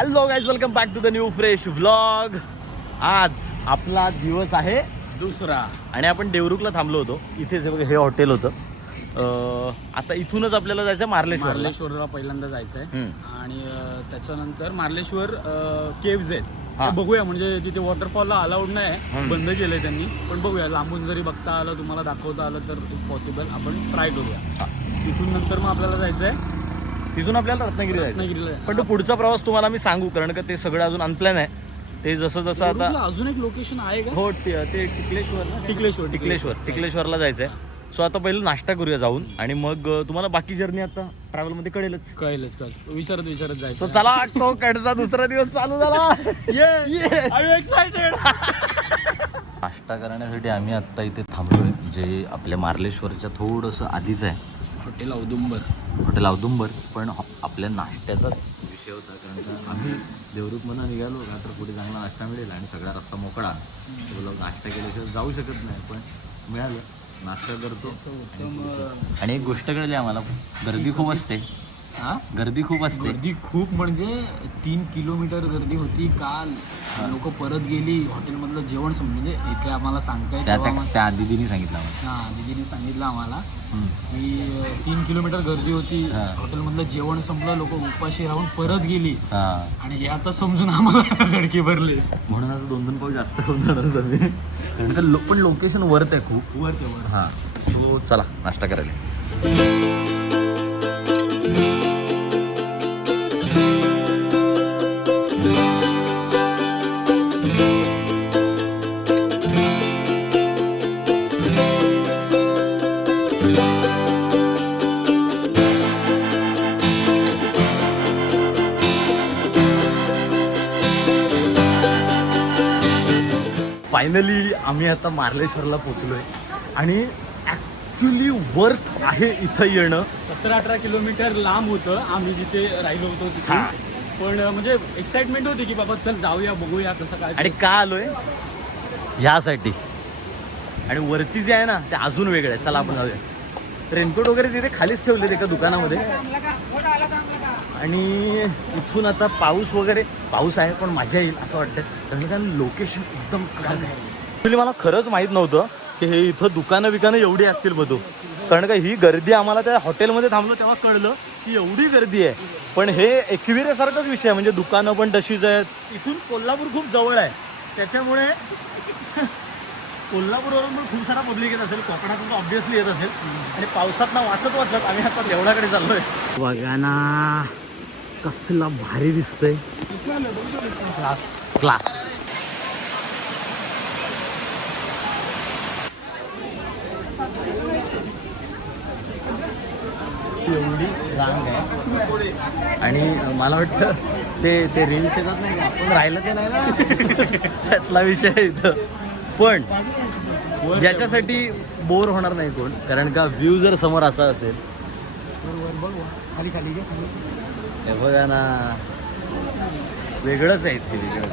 Hello guys, welcome back to the new fresh vlog. आज आपला दिवस आहे दुसरा आणि आपण देवरुखला थांबलो होतो. इथेच हे हॉटेल होतं. आता इथूनच आपल्याला जायचं मार्लेश्वरला पहिल्यांदा जायचं आहे आणि त्याच्यानंतर मार्लेश्वर केव्ज आहेत ते बघूया. म्हणजे तिथे वॉटरफॉलला अलाउड नाही, बंद केलंय त्यांनी, पण बघूया. लांबून जरी बघता आलं, तुम्हाला दाखवता आलं तर इफ पॉसिबल आपण ट्राय करूया. तिथून नंतर मग आपल्याला जायचं आहे, तिथून आपल्याला रत्नागिरीला जायचं. पण तो पुढचा प्रवास तुम्हाला मी सांगू, कारण का ते सगळं अजून अनप्लॅन आहे. ते जसं जसं आता अजून एक लोकेशन आहे का? हो, ते टिकलेश्वरला जायचं आहे. सो आता पहिलं नाश्ता करूया जाऊन, आणि मग तुम्हाला बाकी जर्नी आता ट्रॅव्हलमध्ये कळेलच. विचारत जायचं. सो चला, टोकॅडचा दुसरा दिवस चालू झाला. एक्साइटेड. नाश्ता करण्यासाठी आम्ही आत्ता इथे थांबलोय, जे आपल्या मार्लेश्वरच्या थोडंसं आधीच आहे. हॉटेल औदुंबर. पण आपल्या नाश्त्याचाच विषय होता, कारण का आम्ही देवरुखमधून निघालो का तर पुढे चांगला नाश्ता मिळेल आणि सगळा रस्ता मोकळा. बोला नाश्ता केल्याशिवाय जाऊ शकत नाही, पण मिळालं, नाश्ता करतो. आणि एक गोष्ट कळली आम्हाला, गर्दी खूप असते. गर्दी खूप म्हणजे 3 किलोमीटर गर्दी होती काल. लोक परत गेली. हॉटेलमधलं जेवण म्हणजे इथे आम्हाला सांगताय त्या दीदीने सांगितलं आम्हाला. दीदीने सांगितलं आम्हाला की 3 किलोमीटर गर्दी होती. हॉटेलमधलं जेवण संपलं, लोक उपाशी राहून परत गेली. आणि हे आता समजून आम्हाला धडकी भरली. म्हणून आता 2-2 पाऊस जास्त होऊन जाणार मी. पण लोकेशन वर्थ आहे, खूप वर्थ आहे. सो चला नाश्ता करायला. फायनली आम्ही आता मार्लेश्वरला पोचलोय आणि ॲक्च्युली वर्थ आहे इथं येणं. 17-18 किलोमीटर लांब होतं आम्ही जिथे राहिलो होतो तिथे. पण म्हणजे एक्साइटमेंट होती की बाबा चल जाऊया, बघूया कसं काय. आणि का आलोय ह्यासाठी, आणि वरती जे आहे ना ते अजून वेगळं आहे. चला आपण जाऊया. रेनकोट वगैरे तिथे खालीच ठेवले एका दुकानामध्ये. आणि इथून आता पाऊस आहे, पण मजा येईल असं वाटतं, कारण लोकेशन एकदम कडक आहे. ॲक्च्युली मला खरंच माहीत नव्हतं की हे इथं दुकानं एवढी असतील बघू, कारण का ही गर्दी आम्हाला त्या हॉटेलमध्ये थांबलो तेव्हा कळलं की एवढी गर्दी आहे. पण हे एकविरेसारखाच विषय आहे, म्हणजे दुकानं पण तशीच आहेत. इथून कोल्हापूर खूप जवळ आहे, त्याच्यामुळे कोल्हापूरवरून पण खूप सारा पब्लिक येत असेल, कोकणातून ऑब्व्हियसली येत असेल. आणि पावसात ना वाचत आम्ही आता देवळाकडे चाललोय. बघा ना कसला भारी दिसतंय. क्लास एवढी रांग आहे. आणि मला वाटतं ते रील्स येतात नाही का, आपण राहिलं ते नाही ना त्यातला विषय आहे इथं. पण याच्यासाठी बोर होणार नाही कोण, कारण का व्ह्यू जर समोर असा असेल. हे बघा ना, वेगळंच आहे इथे, वेगळंच.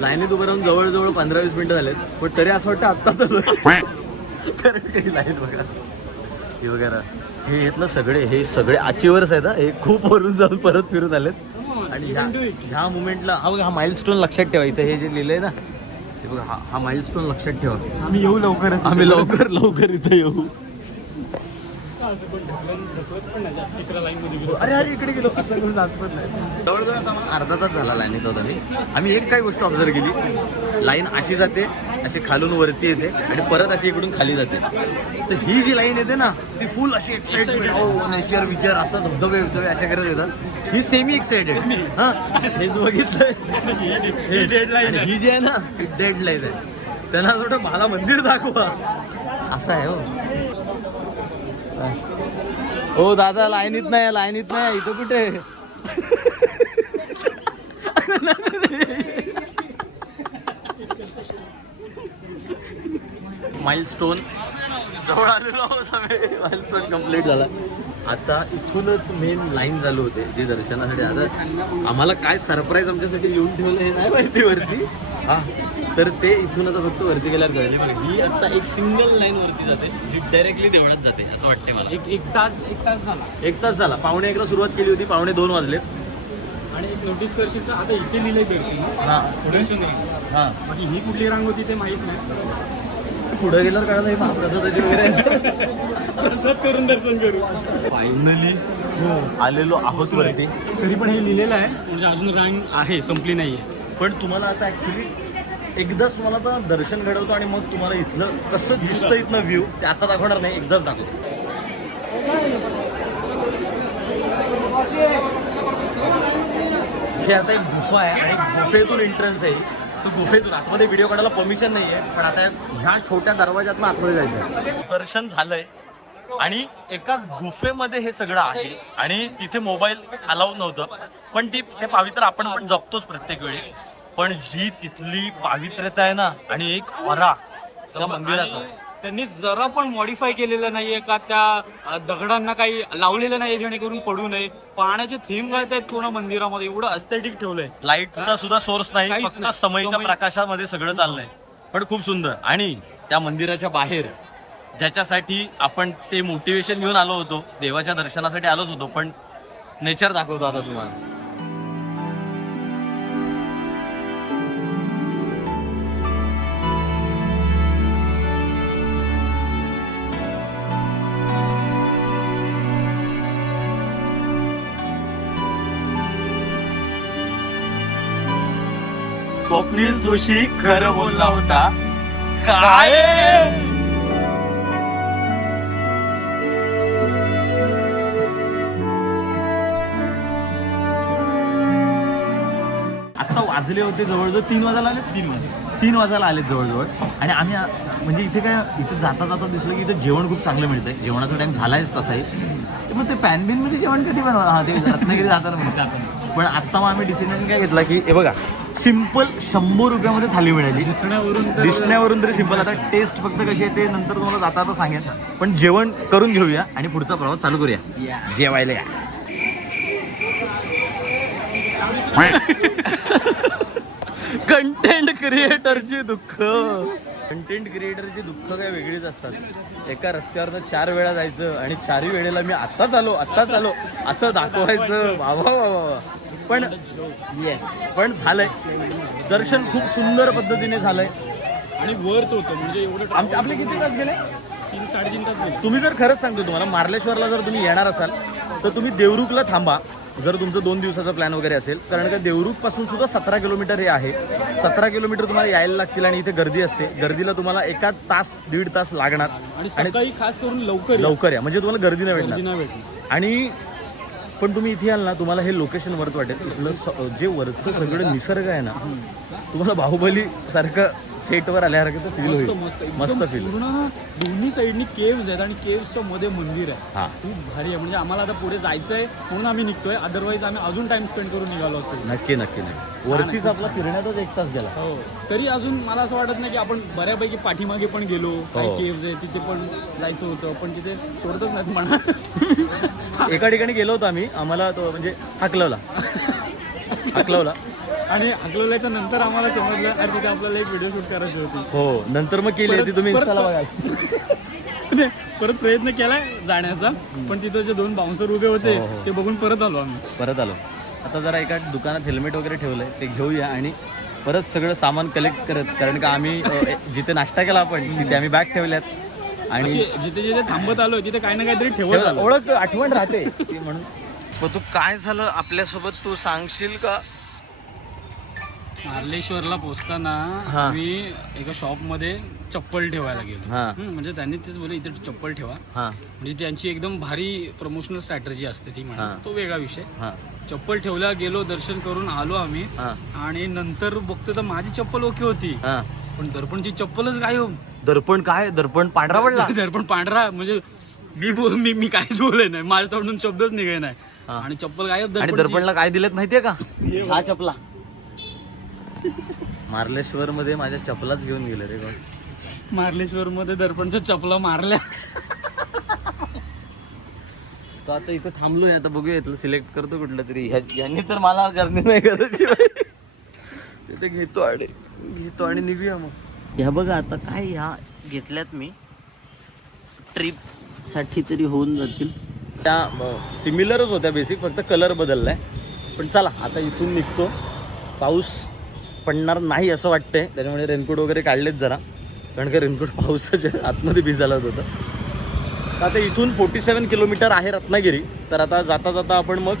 लाईनीत उभं राहून जवळजवळ 15-20 मिनिटं झालेत, पण तरी असं वाटतं आत्ता चालू आहे. कारण काही लाईन बघा, हे वगैरे हे येतलं सगळे अचिव्हर्स आहेत. हे खूप वरून जाऊन परत फिरून आलेत. आणि ह्या मुमेंटला हा माइलस्टोन लक्षात ठेवा. इथं हे जे लिहिलंय ना, हे बघा, हा माइलस्टोन लक्षात ठेवा. आम्ही येऊ लवकरच. आम्ही लवकर इथं येऊ. अरे इकडे गेलो असं करून जात पण नाही. जवळजवळ आता मला अर्धा तास झाला लाईनीत होता मी. आम्ही एक काही गोष्ट ऑब्झर्व केली, लाईन अशी जाते, अशी खालून वरती येते आणि परत अशी इकडून खाली जाते. तर ही जी लाईन येते ना, ती फुल अशी एक्साइटेड, नेचर विचार असं धबधबे अशा करत येतात. ही सेमी एक्साइटेड. हेच बघितलंय. ही जी आहे ना, ही डेड लाईन आहे. त्यांना थोडं मला मंदिर दाखवा असं आहे. हो दादा, लाईनीत नाही इथं कुठे. माइलस्टोन जवळ आलेलो आहोत आम्ही. माइलस्टोन कम्प्लीट झाला. आता इथूनच मेन लाईन चालू होते जे दर्शनासाठी. आता आम्हाला काय सरप्राईज आमच्यासाठी येऊन ठेवलं हे नाही माहिती वरती. हा तर ते इथून आता फक्त वरती गेल्यावर कळले. पण ही आता एक सिंगल लाईन वरती जाते जी डायरेक्टली देवळात जाते असं वाटते मला. एक तास झाला. 1 तास झाला. 1:45 सुरुवात केली होती, 2:45 वाजलेत. आणि एक नोटीस करशील तर आता इथे लिहिलंय दर्शन. दर्शन रांग. हां बाकी ही कुठली रांग होती ते माहित नाही. पुढे गेल्यावर कळलं हे महाप्रसादाची वगैरे प्रसाद करून दर्शन करू. फायनली आलेलो आहोत वरती. तरी पण हे लिहिलेलं आहे म्हणजे अजून रांग आहे, संपली नाहीये. पण तुम्हाला आता ऍक्च्युली एकदाच तुम्हाला आता दर्शन घडवतो आणि मग तुम्हाला इथलं कसं दिसतं इथनं व्ह्यू ते आता दाखवणार नाही, एकदाच दाखवतो. इथे आता एक गुफा आहे आणि गुफेतून एंट्रन्स आहे. तो गुफेतून आतमध्ये व्हिडिओ काढायला परमिशन नाही आहे, पण आता ह्या छोट्या दरवाज्यातून आतमध्ये जायचं. दर्शन झालंय आणि एका गुफेमध्ये हे सगळं आहे आणि तिथे मोबाईल अलाउड नव्हतं. पण ते पावित्र्य आपण पण जपतोच प्रत्येक वेळी. पण जी तिथली पावित्र्यता आहे ना आणि एक ऑरा त्या मंदिराचा, त्यांनी जरा पण मॉडीफाय केलेलं नाहीये का त्या दगडांना काही लावलेलं नाही जेणेकरून पडू नये. पाण्याचे थीम घालत आहेत पूर्ण मंदिरामध्ये, एवढं अस्थेटिक ठेवलंय. लाईटचा सुद्धा सोर्स नाही, काहीच फक्त नाही. समईच्या प्रकाशामध्ये सगळं चाललंय. पण खूप सुंदर. आणि त्या मंदिराच्या बाहेर ज्याच्यासाठी आपण ते मोटिवेशन घेऊन आलो होतो, देवाच्या दर्शनासाठी आलोच होतो, पण नेचर दाखवतो आता तुम्हाला. स्वप्नील जोशी खरं बोलला होता. काय आता वाजले होते जवळजवळ 3 वाजायला आले. 3 वाजायला आलेत जवळजवळ. आणि आम्ही म्हणजे इथे काय इथे जाता जाता दिसलं की इथे जेवण खूप चांगलं मिळतंय. जेवणाचा टाइम झालायच तसाही. मग ते पॅनबिन मध्ये जेवण कधी बनवा. हा ते रत्नागिरी जाताना म्हणतात. पण आत्ता मग आम्ही डिसिजन काय घेतला की हे बघा सिम्पल 100 रुपयामध्ये थाली मिळाली. दिसण्यावरून तरी सिम्पल. आता टेस्ट फक्त कशी आहे ते नंतर तुम्हाला जाता आता सांगेन. पण जेवण करून घेऊया आणि पुढचा प्रवास चालू करूया. जेवायला या. कंटेंट क्रिएटरची दुःख. कंटेंट क्रिएटरची दुःख काय वेगळीच असतात. एका रस्त्यावर 4 वेळा जायचं आणि 4ही वेळेला मी आत्ताच आलो असं दाखवायचं. वा. पण येस, पण झालंय दर्शन खूप सुंदर पद्धतीने झालंय आणि वर्थ होतं. म्हणजे एवढं आपले किती तास गेले? 3-3.5 तास गेले. तुम्ही जर खरंच सांगतो तुम्हाला मार्लेश्वरला जर तुम्ही येणार असाल तर तुम्ही देवरुखला थांबा जर तुमचं 2 दिवसाचा प्लॅन वगैरे असेल. कारण का देवरुख पासून सुद्धा 17 किलोमीटर हे आहे. 17 किलोमीटर तुम्हाला यायला लागतील आणि इथे गर्दी असते. गर्दीला तुम्हाला 1 तास 1.5 तास लागणार. आणि सकाळी खास करून लवकर या म्हणजे तुम्हाला गर्दी नाही भेटणार. आणि पण तुम्ही इथे याल ना तुम्हाला हे लोकेशन वर्थ वाटेल. इथलं जे वरचं सगळं निसर्ग आहे ना तुम्हाला बाहुबली सारखं सेटवर आल्यासारखं फील होईल. मस्त फील. दोन्ही साईडनी केव्स आहेत आणि केव्सच्या मध्ये मंदिर आहे. हा खूप भारी आहे. म्हणजे आम्हाला आता पुढे जायचंय म्हणून आम्ही निघतोय. अदरवाईज आम्ही अजून टाइम स्पेंड करून निघालो असतो. नक्की. वरतीच आपला फिरण्यातच 1 तास गेला. हो. तरी अजून मला असं वाटत नाही की आपण बऱ्यापैकी पाठीमागे पण गेलो. काही केव्स आहे तिथे पण जायचं होतं पण तिथे सोडतच नाहीत म्हणा. एका ठिकाणी गेलो होतो आम्ही. आम्हाला तो म्हणजे हाकलवला आणि हाकलवल्याच्या नंतर आम्हाला समजलं अरे तिथे आपल्याला एक व्हिडिओ शूट करायची होती. हो नंतर मग केली ती तुम्ही इंस्टाला बघाल. परत प्रयत्न केलाय जाण्याचा पण तिथं जे 2 बाउन्सर उभे होते ते बघून परत आलो. आता जरा एका दुकानात हेल्मेट वगैरे ठेवलंय ते घेऊया आणि परत सगळं सामान कलेक्ट करत. कारण का आम्ही जिथे नाश्ता केला आपण तिथे आम्ही बॅग ठेवल्यात आणि जिथे थांबत आलोय तिथे काही ना काहीतरी ठेवत ओळख आठवण राहते म्हणून. तू काय झालं आपल्यासोबत तू सांगशील का? मार्लेश्वरला पोहोचताना मी एका शॉप मध्ये चप्पल ठेवायला गेलो. म्हणजे त्यांनी तेच बोलले इथे चप्पल ठेवा. म्हणजे त्यांची एकदम भारी प्रमोशनल स्ट्रॅटेजी असते ती म्हणा. तो वेगळा विषय. चप्पल ठेवल्या गेलो दर्शन करून आलो आम्ही आणि नंतर बघतो तर माझी चप्पल ओके होती पण दर्पणची चप्पलच गायब. दर्पण पांढरा पडला. दर्पण पांढरा म्हणजे मी काहीच बोलले नाही. माझ्या तोंडून शब्दच निघाले नाही आणि चप्पल गायब. आणि दर्पणला काय दिलेत माहितीये का? हा चपला. मार्लेश्वर मध्ये माझ्या चपलाच घेऊन गेले रे. मार्लेश्वर मध्ये दर्पणच्या चपला मारल्या. तो आता इथं थांबलोय, आता बघूया इथलं सिलेक्ट करतो कुठलं तरी. यांनी तर मला जर्नी नाही करायची तिथे घेतो आणि निघूया मग. ह्या बघा आता काय ह्या घेतल्यात मी ट्रिप साठी तरी होऊन जातील. त्या सिमिलरच होत्या बेसिक, फक्त कलर बदललाय. पण चला आता इथून निघतो. पाऊस पडणार नाही असं वाटतंय, त्याच्यामुळे रेनकोट वगैरे काढलेत जरा, कारण का रेनकोट पावसाच्या आतमध्ये भिजायला होतं. तर आता इथून 47 किलोमीटर आहे रत्नागिरी. तर आता जाता जाता आपण मग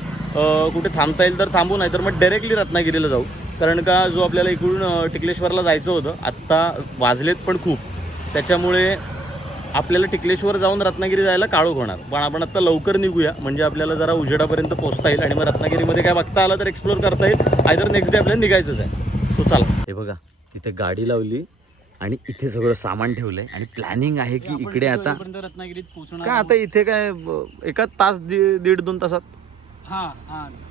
कुठे थांबता येईल तर थांबू, नाही तर मग डायरेक्टली रत्नागिरीला जाऊ. कारण का जो आपल्याला इकडून टिकलेश्वरला जायचं होतं, आत्ता वाजलेत पण खूप, त्याच्यामुळे आपल्याला टिकलेश्वर जाऊन रत्नागिरी जायला काळोख होणार. पण आपण आत्ता लवकर निघूया, म्हणजे आपल्याला जरा उजेडापर्यंत पोहोचता येईल आणि मग रत्नागिरीमध्ये काय बघता आलं तर एक्सप्लोर करता येईल. आयदर नेक्स्ट डे आपल्याला निघायचंच आहे. सो चला. हे बघा तिथे गाडी लावली आणि इथे सगळं सामान ठेवलंय आणि प्लॅनिंग आहे की इकडे आता रत्नागिरीत पोहोचणार काय, आता इथे काय एका तास 1.5-2 तासात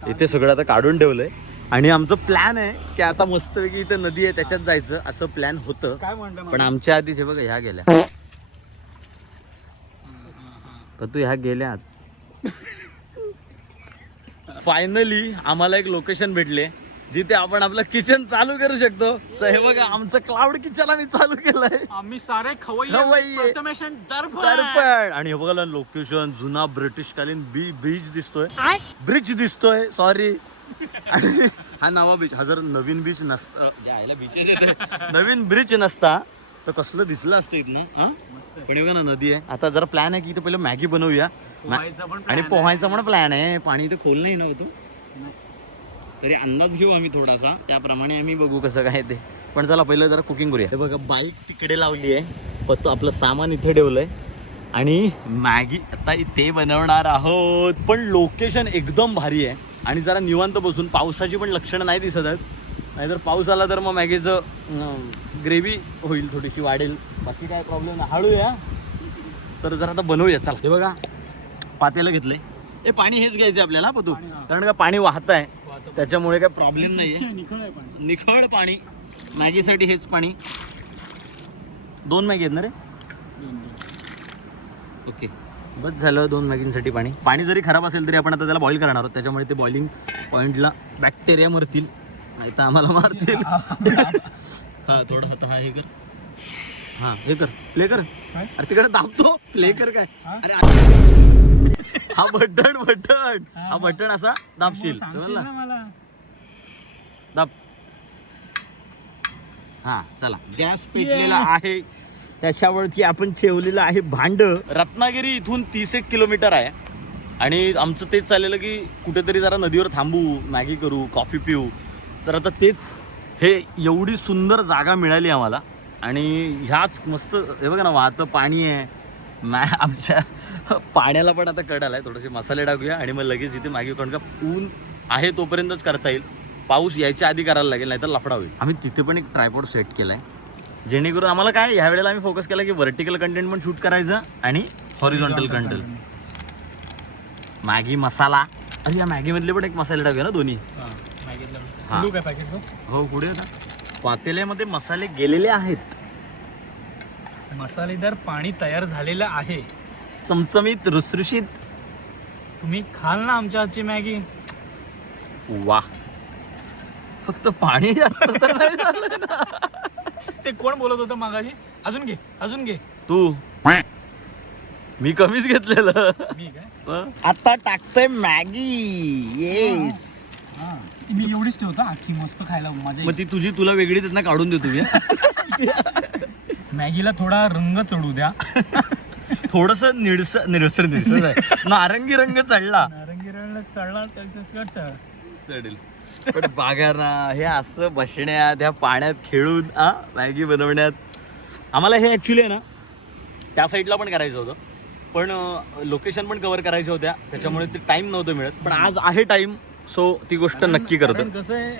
इथे सगळं आता काढून ठेवलंय. आणि आमचं प्लॅन आहे की आता मस्तपैकी इथे नदी आहे त्याच्यात जायचं, असं प्लॅन होतं. काय म्हणतो पण आमच्या आधीच हे बघा ह्या गेल्या, पण तू ह्या गेल्या. फायनली आम्हाला एक लोकेशन भेटले जिथे आपण आपलं किचन चालू करू शकतो. सो हे बघा आमचं क्लाउड किचन आम्ही चालू केलंय. आम्ही सारे खवय्ये. दर्पण. आणि हे बघा लोकेशन जुना ब्रिटिशकालीन बीच दिसतोय, ब्रिज दिसतोय, सॉरी. आणि हा नवा बीच, हा जर नवीन बीच नसता, बीचेस येते नवीन ब्रिज नसता तर कसलं दिसलं असतं इथनं. पण हे बघा ना नदी आहे. आता जरा प्लॅन आहे की इथं पहिलं मॅगी बनवूया आणि पोहायचा पण प्लॅन आहे. पाणी इथं खोल नाही नव्हतं, तरी अंदाज घेऊ आम्ही थोडासा, त्याप्रमाणे आम्ही बघू कसं काय ते. पण चला पहिलं जरा कुकिंग करूया. हे बघा बाईक तिकडे लावली आहे, पण तो आपलं सामान इथे ठेवलंय आणि मॅगी आता इथे बनवणार आहोत. पण लोकेशन एकदम भारी आहे आणि जरा निवांत बसून, पावसाची पण लक्षणं नाही दिसत आहेत. नाहीतर पाऊस आला तर मग मॅगीचं ग्रेव्ही होईल, थोडीशी वाढेल, बाकी काय प्रॉब्लेम नाही. हळू या तर जरा आता बनवूया. चला हे बघा पातेलं घेतलंय. हे पाणी हेच घ्यायचं आपल्याला पतू, कारण का पाणी वाहत आहे त्याच्यामुळे काय प्रॉब्लेम नाहीये. निखळ पाणी मॅगीसाठी हेच पाणी. 2 मॅगी आहेत ना रे? ओके बस झालं 2 मॅगींसाठी पाणी. पाणी जरी खराब असेल तरी आपण आता त्याला बॉईल करणार आहोत, त्याच्यामुळे ते बॉइलिंग पॉईंटला बॅक्टेरिया मरतील, नाही तर आम्हाला मारतील. हा थोडं हात हा हे कर, हा हे कर, प्ले कर. अरे तिकडे दाबतो, प्ले कर काय. अरे हा बटन असा दाबशील, दाब. हा चला, गॅस पेटलेला आहे, त्याच्यावरती आपण ठेवलेलं आहे भांड. रत्नागिरी इथून 31 किलोमीटर आहे आणि आमचं तेच चाललेलं की कुठेतरी जरा नदीवर थांबू, मॅगी करू, कॉफी पिऊ. तर आता तेच, हे एवढी सुंदर जागा मिळाली आम्हाला आणि ह्याच मस्त, हे बघा ना वाहतं पाणी आहे. आमच्या पाण्याला पण आता कड आलाय. थोडेसे मसाले टाकूया आणि मग लगेच इथे मॅगी, कारण का ऊन आहे तोपर्यंतच करता येईल, पाऊस यायच्या आधी करायला लागेल, नाही तर लफडा होईल. आम्ही तिथे पण एक ट्रायपॉड सेट केलाय, जेणेकरून आम्हाला काय ह्या वेळेला आम्ही फोकस केला की व्हर्टिकल कंटेंट पण शूट करायचं आणि हॉरिझॉन्टल कंटेंट. मॅगी मसाला आणि या मॅगी मधले पण एक मसाले टाकूया ना दोन्ही. हो पुढे होता. पातेल्यामध्ये मसाले गेलेले आहेत, मसालेदार पाणी तयार झालेलं आहे, चमचमीत रुसरुशीत. तुम्ही खाल ना आमच्या हातची मॅगी. वा, फक्त पाणी जास्त तर नाही झालं ना. ते कोण बोलत होतं मागाशी? अजून घे, अजून घे. तू. मी कमीच घेतलेलं. मी काय आता टाकतोय मॅगी. येस, मी एवढीच ठेवतो अख्खी, मस्त खायला मजा. मग ती तुझी तुला वेगळी त्यांना काढून देतो मी. मॅगीला थोडा रंग चढू द्या. थोडस निळसर नारंगी रंग चढला, नारंगी रंग चढला चढेल. पण बागा ना, हे असं बसण्यात, ह्या पाण्यात खेळून मॅगी बनवण्यात. आम्हाला हे ॲक्च्युली आहे ना त्या साईडला पण करायचं होतं, पण लोकेशन पण कव्हर करायच्या होत्या, त्याच्यामुळे ते टाईम नव्हतं मिळत. पण आज आहे टाईम, सो ती गोष्ट नक्की करतो. कसं आहे,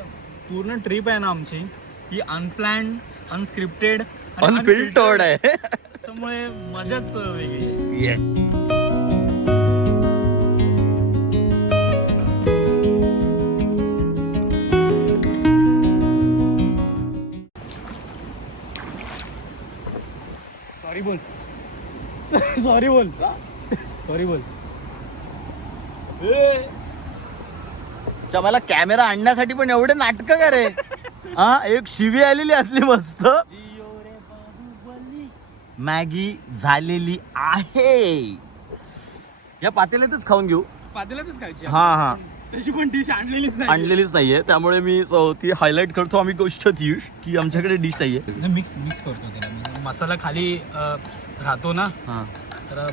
पूर्ण ट्रिप आहे ना आमची, ती अनप्लॅन्ड, अनस्क्रिप्टेड, अनफिल्टर्ड आहे, त्यामुळे मजाच वेगळी आहे. सॉरी बोल. मला कॅमेरा आणण्यासाठी पण एवढे नाटक का रे? हा, एक शिवी आलेली असली मस्त. मॅगी झालेली आहे. या पातेल्यातच खाऊन घेऊ. पातेल्यातच खायची. हा. तशी पण डिश आणलेलीच नाहीये, त्यामुळे मी ती हायलाइट करतो. आम्ही गोष्ट ती की आमच्याकडे डिश नाहीये. मिक्स करतो त्याला, मसाला खाली राहतो ना, तर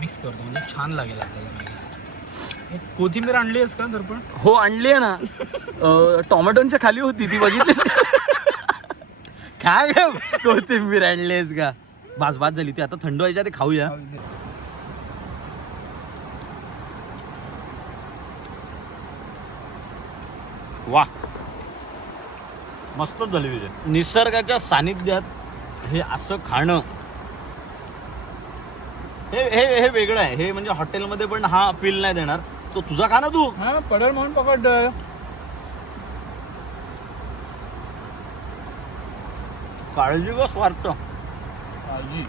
मिक्स करतो म्हणजे छान लागेल आपल्याला मॅगी. कोथिंबीर आणली आहेस का दर्पण? हो, आणली आहे ना. टोमॅटोच्या खाली होती ती, बघितलीस काय कोथिंबीर आणलीस का? भात झाली ती, आता थंड व्हायच्या ते खाऊया. वा, मस्तच झाली विजय. निसर्गाच्या सानिध्यात हे असं खाणं हे वेगळं आहे. हे म्हणजे हॉटेलमध्ये पण हा फील नाही देणार. तो तुझा खा ना तू. हा, पडल म्हणून पकड. काळजी का स्वार्थ? काळजी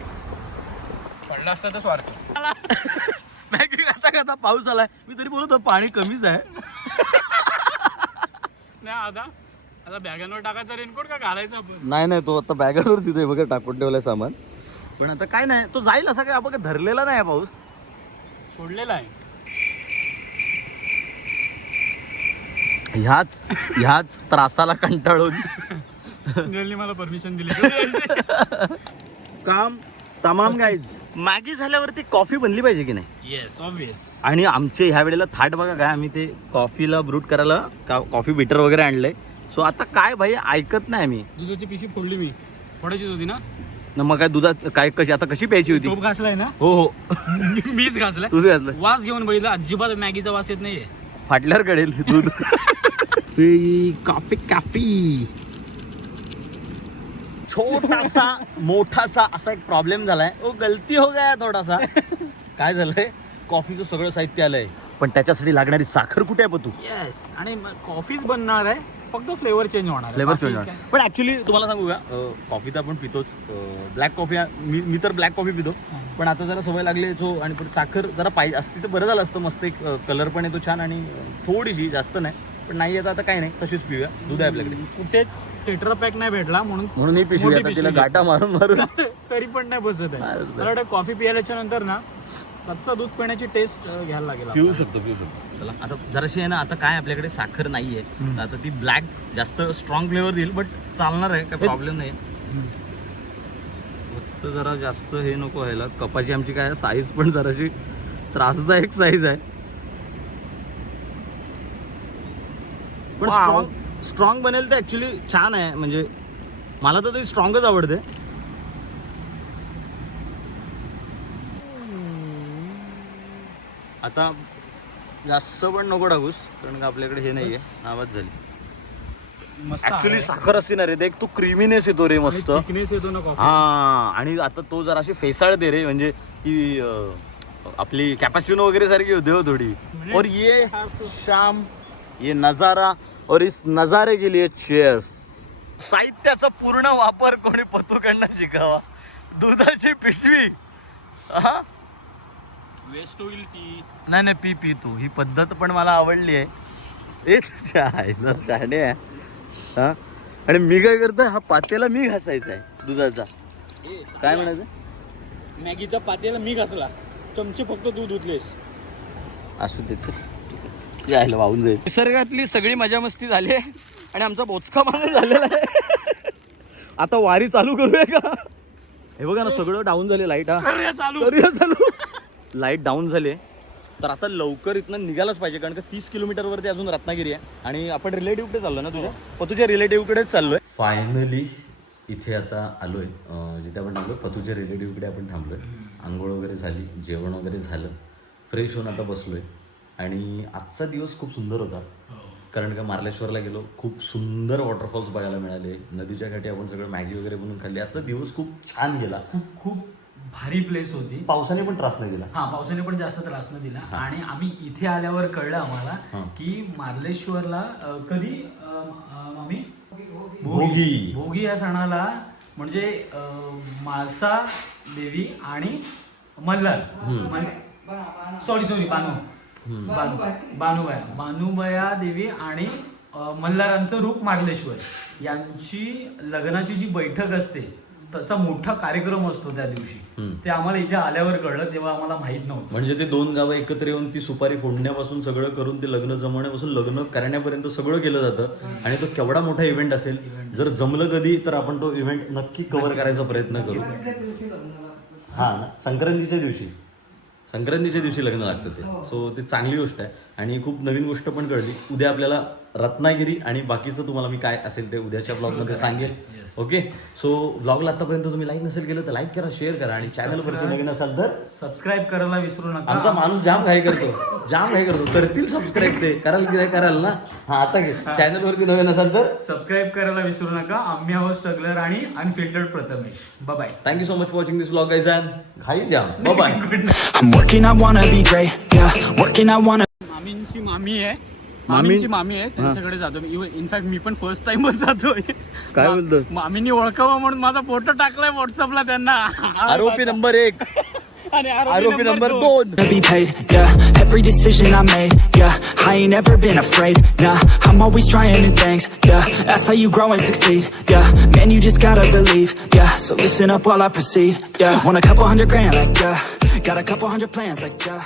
पडला असता तर स्वार्थ. मॅगी खाता पाऊस आलाय, मी तरी बोलतो पाणी कमीच आहे. नाही, आता बॅगांवर टाकायचा रेनकोट का घालायचा आपण? नाही, तो आता बॅगावर तिथे बघा टाकून ठेवलाय सामान. पण आता काय नाही, तो जाईल असा काय आपण धरलेला नाही पाऊस, सोडलेला आहे. ह्याच त्रासाला कंटाळून मला परमिशन दिली. काम तमाम गाईज. मॅगी झाल्यावरती कॉफी बनली पाहिजे की नाही? Yes, obvious. आणि आमचे ह्या वेळेला थाट बघा काय, आम्ही ते कॉफीला ब्रूट करायला कॉफी बीटर वगैरे आणलंय. सो आता काय भाई ऐकत नाही. मी दुधाची पिशी फोडली, मी फोडायचीच होती ना. मग काय दुधात काय कशी प्यायची होती? टोप घासलाय ना? हो. मीच घासलाय. तुझं घासलं. वास घेऊन बघितला, अजिबात मॅगीचा वास येत नाहीये. फाटल्यावर कळेल दूध. कॉफी छोटासा मोठासा असा एक प्रॉब्लेम झालाय. गलती हो गया थोडासा. काय झालंय, कॉफीचं सगळं साहित्य आलंय, पण त्याच्यासाठी लागणारी साखर कुठे आहे? तू येस, आणि कॉफीच बनणार आहे, फक्त फ्लेवर चेंज होणार. पण ऍक्च्युली तुम्हाला सांगू का, कॉफी तर आपण पितोच. ब्लॅक कॉफी मी तर ब्लॅक कॉफी पितो. पण आता जरा सवय लागली आहे. आणि पण साखर जरा पाहिजे असती तर बरं झालं असतं. मस्त एक कलर पण येतो छान, आणि थोडीशी, जास्त नाही. पण नाही येत आता, काही नाही, तशीच पिऊया. दूध आहे आपल्याकडे. कुठेच टेट्रा पॅक नाही भेटला म्हणून ही पिशवी आता तिला गाठा मारून तरी पण नाही बसत आहे. मला वाटतं कॉफी पियाल्याच्या नंतर ना कच्चा दूध पिण्याची टेस्ट घ्यायला लागेल. पिऊ शकतो. चला, आता जराशी आहे ना, आता काय आपल्याकडे साखर नाहीये, आता ती ब्लॅक जास्त स्ट्रॉंग फ्लेवर देईल, बट चालणार आहे, काय प्रॉब्लेम नाही. फक्त जरा जास्त हे नको व्हायला. कपाची आमची काय साईज पण जराशी त्रासदायक साईज आहे. पण स्ट्रॉंग बनेल तर ऍक्च्युली छान आहे. म्हणजे मला तर ते स्ट्रॉंगच आवडते. आता जास्त पण नको टाकूस, कारण का आपल्याकडे हे नाहीये. आवाज झाली. ऍक्च्युली साखर असते ना रे, देख तू क्रीमीनेस येतो रे, मस्त येतो ना कॉफी. हा, आणि आता तो जराशी फेसाळ दे रे, म्हणजे ती आपली कॅपॅचिनो वगैरे सारखी होते हो थोडी. और ये शाम, ये नजारा, और इस नजारे के लिए चीयर्स. साहित्याचा पूर्ण वापर कोणी पतूकडनं शिकावा. दुधाची पिशवी, हा वेस्ट होईल ती. नाही पी तू. ही पद्धत पण मला आवडली आहे. शाणे आहे. हा, आणि मी काय करतो, हा पातेला मी घासायचा आहे दुधाचा. काय म्हणायचं? मॅगीचा पातेला मी घासला, चमचे फक्त दूध धुतलेस. असू दे, यायला वाहून जाईल. निसर्गातली सगळी मजा मस्ती झाली आहे, आणि आमचा बोचका माणूस झालेला आहे. आता वारी चालू करूया का? हे बघा ना, सगळं डाऊन झाले. लाईट चालू लाईट डाऊन झाले. तर आता लवकर इथनं निघायलाच पाहिजे, कारण का 30 किलोमीटरवरती अजून रत्नागिरी आहे. आणि आपण रिलेटिव्हकडे चाललो ना, तुझ्या रिलेटिव्हकडेच चाललोय. फायनली इथे आता आलोय, जिथे आपण थांबलोय, पतूच्या रिलेटिव्हकडे आपण थांबलोय. आंघोळ वगैरे झाली, जेवण वगैरे झालं, फ्रेश होऊन आता बसलोय. आणि आजचा दिवस खूप सुंदर होता, कारण का मार्लेश्वरला गेलो, खूप सुंदर वॉटरफॉल्स बघायला मिळाले. नदीच्या काठी आपण सगळं मॅगी वगैरे बनवून खाल्ली. आजचा दिवस खूप छान गेला. खूप भारी प्लेस होती. पावसाने पण त्रास नाही दिला. पावसाने पण जास्त त्रास नाही दिला. आणि आम्ही इथे आल्यावर कळलं आम्हाला की मार्लेश्वरला कधी आम्ही भोगी या सणाला, म्हणजे मासा देवी आणि मल्हार, सॉरी बानू, बानुबया देवी आणि मल्हारांचं रूप मार्लेश्वर यांची लग्नाची जी बैठक असते त्याचा मोठा कार्यक्रम असतो त्या दिवशी. ते आम्हाला इथे आल्यावर कळलं, तेव्हा आम्हाला माहित नव्हतं. म्हणजे ते 2 गावं एकत्र येऊन ती सुपारी फोडण्यापासून सगळं करून ते लग्न जमवण्यापासून लग्न करण्यापर्यंत सगळं केलं जातं. आणि तो केवढा मोठा इव्हेंट असेल. जर जमलं कधी तर आपण तो इव्हेंट नक्की कव्हर करायचा प्रयत्न करू. हा ना, संक्रांतीच्या दिवशी लग्न लागतं ते. सो ते चांगली गोष्ट आहे आणि खूप नवीन गोष्ट पण कळली. उद्या आपल्याला रत्नागिरी आणि बाकीचं तुम्हाला मी काय असेल ते उद्याच्या ब्लॉगमध्ये सांगेल. ओके, सो ब्लॉगला आतापर्यंत तुम्ही लाईक नसेल केलं तर लाईक करा, शेअर करा आणि चॅनलवरती नवीन असाल तर सबस्क्राईब करायला विसरू नका. आमचा माणूस जाम घाई करतो करतील सबस्क्राईब, ते कराल ना. हा, आता चॅनलवरती नवीन असाल तर सबस्क्राईब करायला विसरू नका. आम्ही आहोत स्ट्रगलर आणि unfiltered Prathamesh. Bye. Thank you so much for watching this blog guys and घाई जाम. Bye. I'm working, I wanna be great, yeah. Working, I wanna. मामींची मामी आहे त्यांच्याकडे जातो मी. इनफॅक्ट मी पण फर्स्ट टाइमच जातोय. काय बोलतो? मामींनी ओळखावं म्हणून माझा फोटो टाकलाय व्हॉट्सअपला त्यांना. आरोपी नंबर 1 आणि आरोपी number 2. Be paid, yeah. Every decision I made, yeah. I ain't never been afraid, nah. I'm always trying new things, yeah. That's how you grow and succeed, yeah. Man, you just gotta believe, yeah. So listen up while I proceed, yeah. Want a couple $100 grand, like, yeah. Got a couple hundred plans, like, yeah.